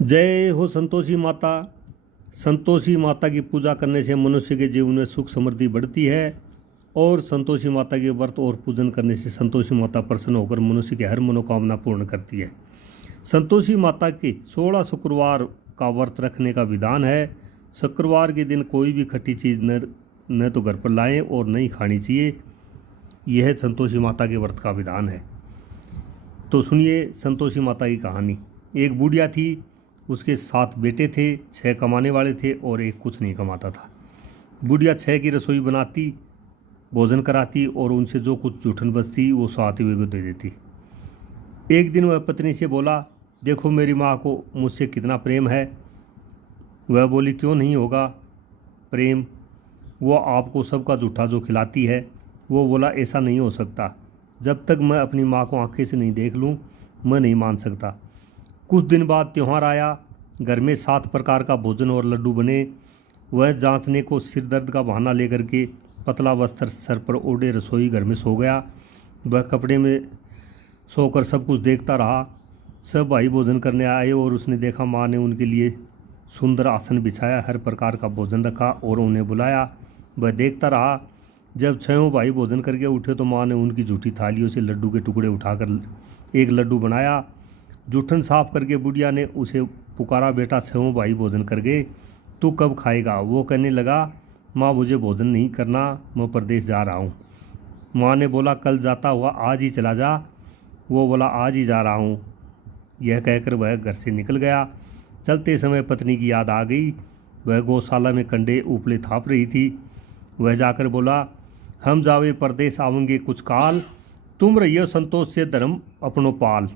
जय हो संतोषी माता। संतोषी माता की पूजा करने से मनुष्य के जीवन में सुख समृद्धि बढ़ती है और संतोषी माता के व्रत और पूजन करने से संतोषी माता प्रसन्न होकर मनुष्य की हर मनोकामना पूर्ण करती है। संतोषी माता के 16 शुक्रवार का व्रत रखने का विधान है। शुक्रवार के दिन कोई भी खट्टी चीज़ न तो घर पर लाएं और नहीं खानी चाहिए। यह संतोषी माता के व्रत का विधान है। तो सुनिए संतोषी माता की कहानी। एक बुढ़िया थी, उसके 7 बेटे थे, 6 कमाने वाले थे और एक कुछ नहीं कमाता था। बुढ़िया 6 की रसोई बनाती, भोजन कराती और उनसे जो कुछ जूठन बचती वो 7 को दे देती। एक दिन वह पत्नी से बोला, देखो मेरी माँ को मुझसे कितना प्रेम है। वह बोली, क्यों नहीं होगा प्रेम, वो आपको सबका जूठा जो खिलाती है। वो बोला, ऐसा नहीं हो सकता, जब तक मैं अपनी माँ को आंखें से नहीं देख लूँ मैं नहीं मान सकता। कुछ दिन बाद त्यौहार आया। घर में 7 प्रकार का भोजन और लड्डू बने। वह जांचने को सिर दर्द का बहाना लेकर के पतला वस्त्र सर पर ओढ़े रसोई घर में सो गया। वह कपड़े में सोकर सब कुछ देखता रहा। सब भाई भोजन करने आए और उसने देखा माँ ने उनके लिए सुंदर आसन बिछाया, हर प्रकार का भोजन रखा और उन्हें बुलाया। वह देखता रहा। जब 6 भाई भोजन करके उठे तो माँ ने उनकी झूठी थालियों से लड्डू के टुकड़े उठाकर एक लड्डू बनाया। जूठन साफ करके बुढ़िया ने उसे पुकारा, बेटा 6 भाई भोजन कर गए, तू कब खाएगा। वो कहने लगा, माँ मुझे भोजन नहीं करना, मैं प्रदेश जा रहा हूँ। माँ ने बोला, कल जाता हुआ आज ही चला जा। वो बोला, आज ही जा रहा हूँ। यह कहकर वह घर से निकल गया। चलते समय पत्नी की याद आ गई। वह गौशाला में कंडे उपले थाप रही थी। वह जाकर बोला, हम जावे परदेश आवेंगे कुछ काल, तुम रहियो संतोष से धर्म अपनो पाल।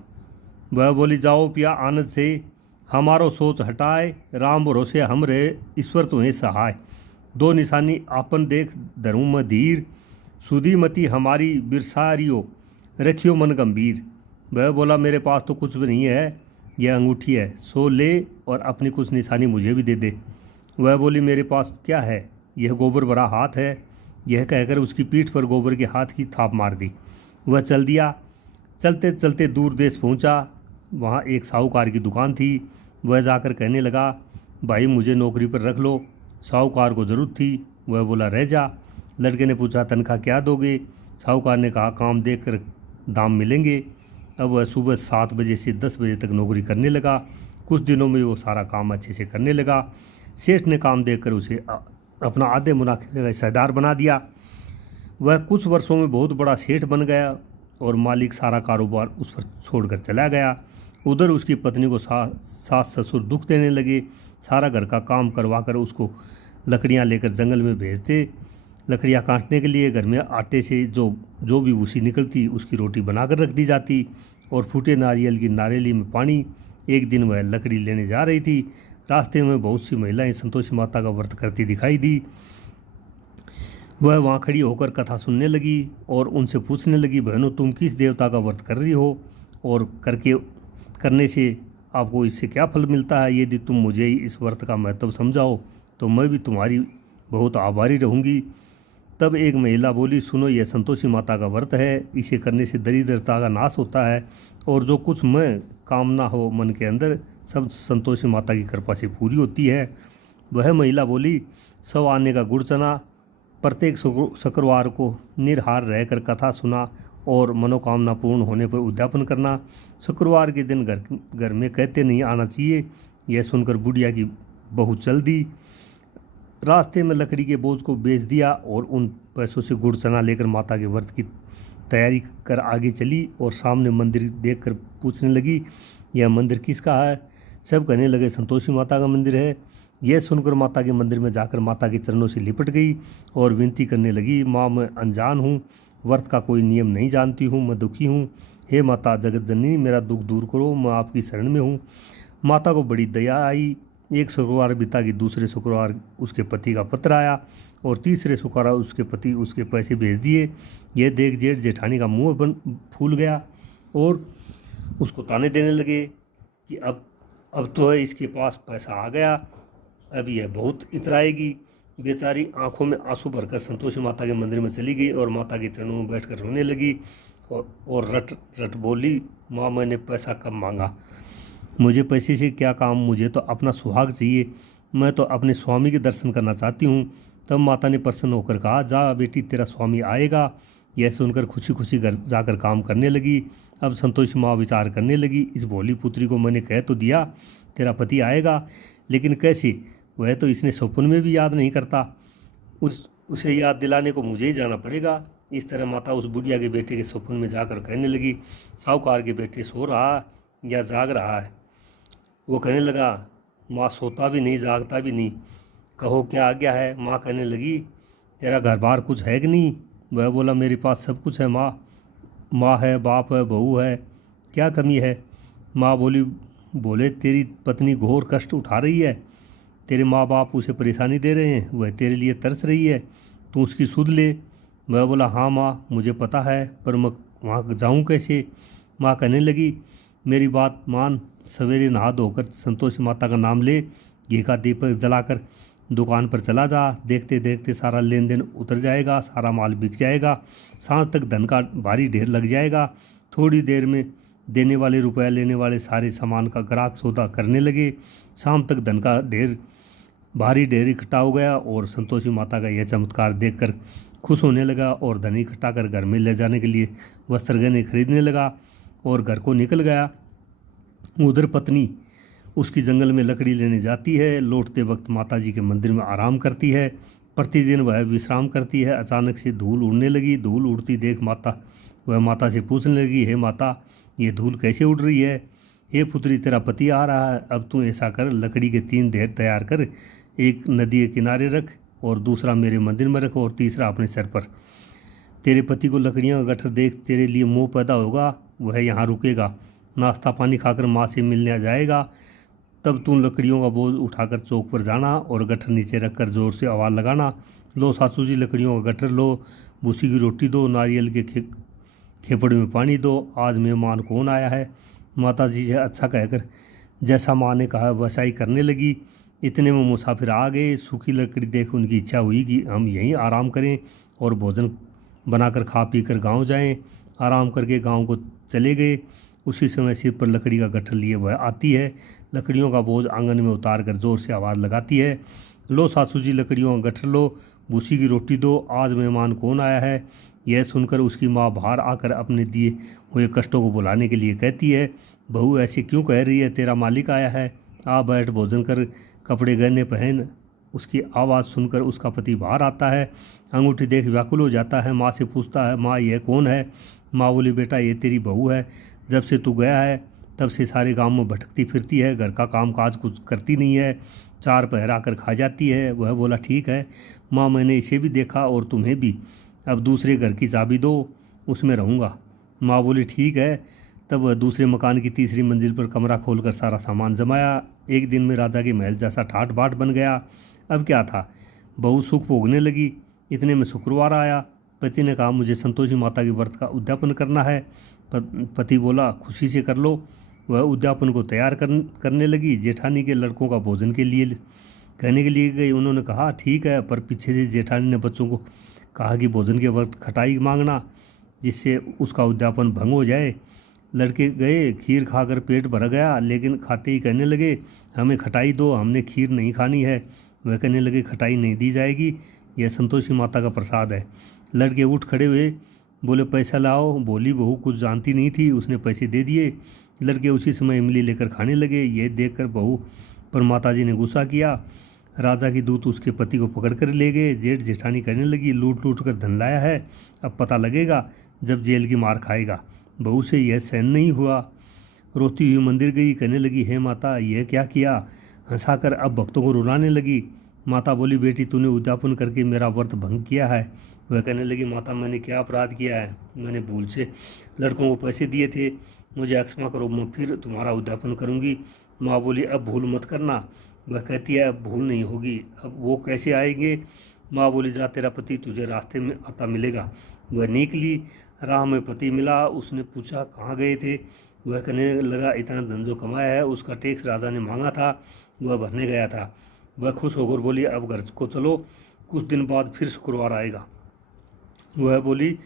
वह बोली, जाओ पिया आनंद से, हमारो सोच हटाए, राम भरोसे हम रहे, ईश्वर तुम्हें सहाय। 2 निशानी आपन देख धर्म में धीर, सुधी मती हमारी बिरसारियो, रखियो मन गंभीर। वह बोला, मेरे पास तो कुछ भी नहीं है, यह अंगूठी है, सो ले और अपनी कुछ निशानी मुझे भी दे दे। वह बोली, मेरे पास क्या है, यह गोबर भरा हाथ है। यह कहकर उसकी पीठ पर गोबर के हाथ की थाप मार दी। वह चल दिया। चलते चलते दूर देश पहुंचा। वहाँ एक साहूकार की दुकान थी। वह जाकर कहने लगा, भाई मुझे नौकरी पर रख लो। साहूकार को ज़रूरत थी। वह बोला, रह जा। लड़के ने पूछा, तनख्वाह क्या दोगे। साहूकार ने कहा, काम देकर दाम मिलेंगे। अब वह सुबह 7 बजे से 10 बजे तक नौकरी करने लगा। कुछ दिनों में वो सारा काम अच्छे से करने लगा। सेठ ने काम देकर उसे अपना आधे मुनाफे का हिस्सेदार बना दिया। वह कुछ वर्षों में बहुत बड़ा सेठ बन गया और मालिक सारा कारोबार उस पर छोड़कर चला गया। उधर उसकी पत्नी को सास ससुर दुख देने लगे। सारा घर का काम करवाकर उसको लकड़ियां लेकर जंगल में भेजते। लकड़ियां काटने के लिए घर में आटे से जो भी भूसी निकलती उसकी रोटी बनाकर रख दी जाती और फूटे नारियल की नारियली में पानी। एक दिन वह लकड़ी लेने जा रही थी। रास्ते में बहुत सी महिलाएं संतोषी माता का व्रत करती दिखाई दी। वह वहाँ खड़ी होकर कथा सुनने लगी और उनसे पूछने लगी, बहनों तुम किस देवता का व्रत कर रही हो और करने से आपको इससे क्या फल मिलता है। यदि तुम मुझे इस व्रत का महत्व समझाओ तो मैं भी तुम्हारी बहुत आभारी रहूँगी। तब एक महिला बोली, सुनो यह संतोषी माता का व्रत है, इसे करने से दरिद्रता का नाश होता है और जो कुछ मैं कामना हो मन के अंदर सब संतोषी माता की कृपा से पूरी होती है। वह महिला बोली, 100 आने का गुड़ चना, प्रत्येक शुक्रवार को निरहार रहकर कथा सुना और मनोकामना पूर्ण होने पर उद्यापन करना। शुक्रवार के दिन घर में कहते नहीं आना चाहिए। यह सुनकर बुढ़िया की बहू चल दी। रास्ते में लकड़ी के बोझ को बेच दिया और उन पैसों से गुड़ चना लेकर माता के व्रत की तैयारी कर आगे चली और सामने मंदिर देखकर पूछने लगी, यह मंदिर किसका है। सब कहने लगे, संतोषी माता का मंदिर है। यह सुनकर माता के मंदिर में जाकर माता के चरणों से लिपट गई और विनती करने लगी, माँ मैं अनजान हूँ, व्रत का कोई नियम नहीं जानती हूँ, मैं दुखी हूँ। हे माता जगत जननी, मेरा दुख दूर करो, मैं आपकी शरण में हूँ। माता को बड़ी दया आई। एक शुक्रवार बीता कि दूसरे शुक्रवार उसके पति का पत्र आया और तीसरे शुक्रवार उसके पति उसके पैसे भेज दिए। यह देख जेठ जेठानी का मुँह फूल गया और उसको ताने देने लगे कि अब तो है इसके पास पैसा आ गया, अब यह बहुत इतराएगी। बेचारी आंखों में आंसू भरकर संतोषी माता के मंदिर में चली गई और माता के चरणों में बैठकर रोने लगी और रट रट बोली, माँ मैंने पैसा कब मांगा। मुझे पैसे से क्या काम, मुझे तो अपना सुहाग चाहिए, मैं तो अपने स्वामी के दर्शन करना चाहती हूँ। तब माता ने प्रसन्न होकर कहा, जा बेटी तेरा स्वामी आएगा। यह सुनकर खुशी खुशी घर जाकर काम करने लगी। अब संतोषी माँ विचार करने लगी, इस भोली पुत्री को मैंने कह तो दिया तेरा पति आएगा, लेकिन कैसे, वह तो इसने स्वप्न में भी याद नहीं करता। उसे याद दिलाने को मुझे ही जाना पड़ेगा। इस तरह माता उस बुढ़िया के बेटे के स्वप्न में जाकर कहने लगी, साहूकार के बेटे सो रहा या जाग रहा है। वो कहने लगा, माँ सोता भी नहीं जागता भी नहीं, कहो क्या आज्ञा है। माँ कहने लगी, तेरा घर बार कुछ है कि नहीं। वह बोला, मेरे पास सब कुछ है माँ, माँ है, बाप है, बहू है, क्या कमी है। माँ बोले तेरी पत्नी घोर कष्ट उठा रही है, तेरे माँ बाप उसे परेशानी दे रहे हैं, वह तेरे लिए तरस रही है, तू उसकी सुध ले। वह बोला, हाँ माँ मुझे पता है, पर मैं वहाँ जाऊँ कैसे। माँ कहने लगी, मेरी बात मान, सवेरे नहा धोकर संतोषी माता का नाम ले, घी का दीपक जलाकर दुकान पर चला जा, देखते देखते सारा लेन देन उतर जाएगा, सारा माल बिक जाएगा, सांझ तक धन का भारी ढेर लग जाएगा। थोड़ी देर में देने वाले रुपया लेने वाले सारे सामान का ग्राहक सौदा करने लगे। शाम तक धन का भारी ढेर इकट्ठा हो गया और संतोषी माता का यह चमत्कार देखकर खुश होने लगा और धन इकट्ठा कर घर में ले जाने के लिए वस्त्र गहने खरीदने लगा और घर को निकल गया। उधर पत्नी उसकी जंगल में लकड़ी लेने जाती है, लौटते वक्त माता जी के मंदिर में आराम करती है। प्रतिदिन वह विश्राम करती है। अचानक से धूल उड़ने लगी। धूल उड़ती देख वह माता से पूछने लगी, हे माता, ये धूल कैसे उड़ रही है। हे पुत्री, तेरा पति आ रहा है, अब तू ऐसा कर, लकड़ी के 3 ढेर तैयार कर, एक नदी के किनारे रख और दूसरा मेरे मंदिर में रख और तीसरा अपने सर पर। तेरे पति को लकड़ियों का गट्ठर देख तेरे लिए मोह पैदा होगा, वह यहाँ रुकेगा, नाश्ता पानी खाकर माँ से मिलने जाएगा। तब तू लकड़ियों का बोझ उठाकर चौक पर जाना और गट्ठर नीचे रखकर जोर से आवाज़ लगाना, लो सासू जी लकड़ियों का गट्ठर लो, भूसी की रोटी दो, नारियल के खेपड़े में पानी दो, आज मेहमान कौन आया है। माता जी से अच्छा कहकर जैसा माँ ने कहा वैसा ही करने लगी। इतने में मुसाफिर आ गए। सूखी लकड़ी देख उनकी इच्छा हुई कि हम यहीं आराम करें और भोजन बनाकर खा पी कर गाँव जाएँ। आराम करके गाँव को चले गए। उसी समय सिर पर लकड़ी का गट्ठर लिए वह आती है, लकड़ियों का बोझ आंगन में उतार कर जोर से आवाज़ लगाती है, लो सासू जी लकड़ियों का गट्ठर लो, भूसी की रोटी दो, आज मेहमान कौन आया है। यह सुनकर उसकी माँ बाहर आकर अपने दिए हुए कष्टों को बुलाने के लिए कहती है, बहू ऐसे क्यों कह रही है, तेरा मालिक आया है, आ बैठ भोजन कर, कपड़े गहने पहन। उसकी आवाज़ सुनकर उसका पति बाहर आता है, अंगूठी देख व्याकुल हो जाता है। माँ से पूछता है, माँ यह कौन है। माँ बोली, बेटा ये तेरी बहू है, जब से तू गया है तब से सारे गांव में भटकती फिरती है, घर का काम काज कुछ करती नहीं है, 4 पहर आकर खा जाती है। वह बोला, ठीक है माँ, मैंने इसे भी देखा और तुम्हें भी, अब दूसरे घर की चाबी दो, उसमें रहूँगा। माँ बोली, ठीक है। तब वह दूसरे मकान की तीसरी मंजिल पर कमरा खोलकर सारा सामान जमाया। एक दिन में राजा के महल जैसा ठाट बाट बन गया। अब क्या था, बहू सुख भोगने लगी। इतने में शुक्रवार आया। पति ने कहा, मुझे संतोषी माता के व्रत का उद्यापन करना है। पति बोला, खुशी से कर लो। वह उद्यापन को तैयार करने लगी। जेठानी के लड़कों का भोजन के लिए कहने के लिए गई। उन्होंने कहा, ठीक है, पर पीछे से जेठानी ने बच्चों को कहा कि भोजन के वक्त खटाई मांगना, जिससे उसका उद्यापन भंग हो जाए। लड़के गए, खीर खाकर पेट भर गया, लेकिन खाते ही कहने लगे, हमें खटाई दो, हमने खीर नहीं खानी है। वह कहने लगे, खटाई नहीं दी जाएगी, यह संतोषी माता का प्रसाद है। लड़के उठ खड़े हुए, बोले, पैसा लाओ। बोली बहू कुछ जानती नहीं थी, उसने पैसे दे दिए। लड़के उसी समय इमली लेकर खाने लगे। यह देखकर बहू पर माताजी ने गुस्सा किया। राजा की दूत उसके पति को पकड़ कर ले गए। जेठ जेठानी कहने लगी, लूट लूट कर धन लाया है, अब पता लगेगा जब जेल की मार खाएगा। बहू से यह सहन नहीं हुआ, रोती हुई मंदिर गई। कहने लगी, हे माता, यह क्या किया। हंसाकर अब भक्तों को रुलाने लगी। माता बोली, बेटी तूने उद्यापन करके मेरा व्रत भंग किया है। वह कहने लगी, माता मैंने क्या अपराध किया है, मैंने भूल से लड़कों को पैसे दिए थे, मुझे क्षमा करो, मैं फिर तुम्हारा उद्यापन करूंगी। माँ बोली, अब भूल मत करना। वह कहती है, अब भूल नहीं होगी, अब वो कैसे आएंगे। माँ बोली, जा तेरा पति तुझे रास्ते में आता मिलेगा। वह निकली, राह में पति मिला। उसने पूछा, कहाँ गए थे। वह कहने लगा, इतना धन जो कमाया है उसका टैक्स राजा ने मांगा था, वह भरने गया था। वह खुश होकर बोली, अब घर को चलो, कुछ दिन बाद फिर शुक्रवार आएगा। वह बोली,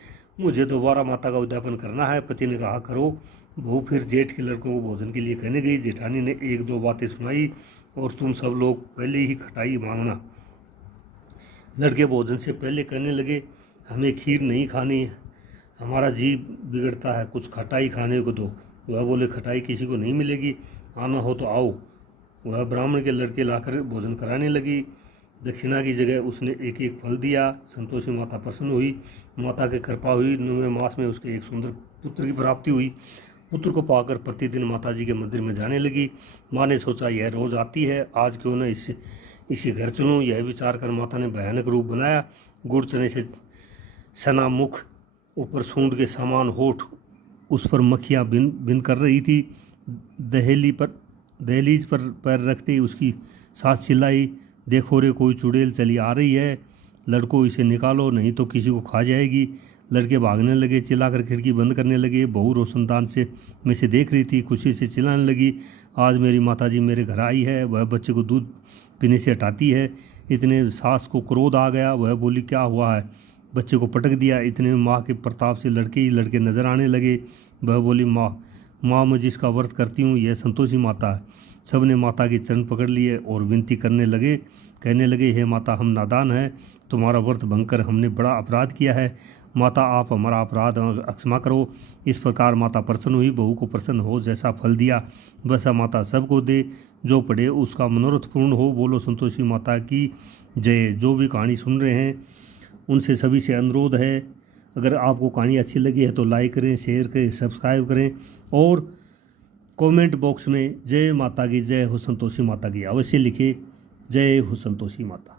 मुझे दोबारा माता का उद्यापन करना है। पति ने कहा, करो। बहू फिर जेठ के लड़कों को भोजन के लिए कहने गई। जेठानी ने एक दो बातें सुनाई और तुम सब लोग पहले ही खटाई मांगना। लड़के भोजन से पहले कहने लगे, हमें खीर नहीं खानी, हमारा जी बिगड़ता है, कुछ खटाई खाने को दो। वह बोले, खटाई किसी को नहीं मिलेगी, आना हो तो आओ। वह ब्राह्मण के लड़के लाकर भोजन कराने लगी। दक्षिणा की जगह उसने एक एक फल दिया। संतोषी माता प्रसन्न हुई। माता की कृपा हुई। 9वें मास में उसके एक सुंदर पुत्र की प्राप्ति हुई। पुत्र को पाकर प्रतिदिन माता जी के मंदिर में जाने लगी। माँ ने सोचा, यह रोज़ आती है, आज क्यों न इसके घर चलूँ। यह विचार कर माता ने भयानक रूप बनाया। गुड़ चने से सना मुख, ऊपर सूंड के समान होठ, उस पर मक्खियाँ बिन कर रही थी। दहलीज पर पैर रखते ही उसकी सास चिल्लाई, देखो रे, कोई चुड़ैल चली आ रही है, लड़कों इसे निकालो नहीं तो किसी को खा जाएगी। लड़के भागने लगे, चिल्लाकर खिड़की बंद करने लगे। बहू रोशनदान में से देख रही थी, खुशी से चिल्लाने लगी, आज मेरी माताजी मेरे घर आई है। वह बच्चे को दूध पीने से हटाती है। इतने सास को क्रोध आ गया। वह बोली, क्या हुआ है? बच्चे को पटक दिया। इतने में माँ के प्रताप से लड़के ही लड़के नजर आने लगे। वह बोली, माँ मैं जिसका व्रत करती हूँ यह संतोषी माता है। सब ने माता के चरण पकड़ लिए और विनती कहने लगे, हे माता, हम नादान हैं, तुम्हारा व्रत भंग कर हमने बड़ा अपराध किया है। माता, आप हमारा अपराध क्षमा करो। इस प्रकार माता प्रसन्न हुई। बहू को प्रसन्न हो, जैसा फल दिया वैसा माता सबको दे, जो पढ़े उसका मनोरथ पूर्ण हो। बोलो संतोषी माता की जय। जो भी कहानी सुन रहे हैं उनसे सभी से अनुरोध है, अगर आपको कहानी अच्छी लगी है तो लाइक करें, शेयर करें, सब्सक्राइब करें और कमेंट बॉक्स में जय माता की, जय हो संतोषी माता की अवश्य लिखें। जय हो संतोषी माता।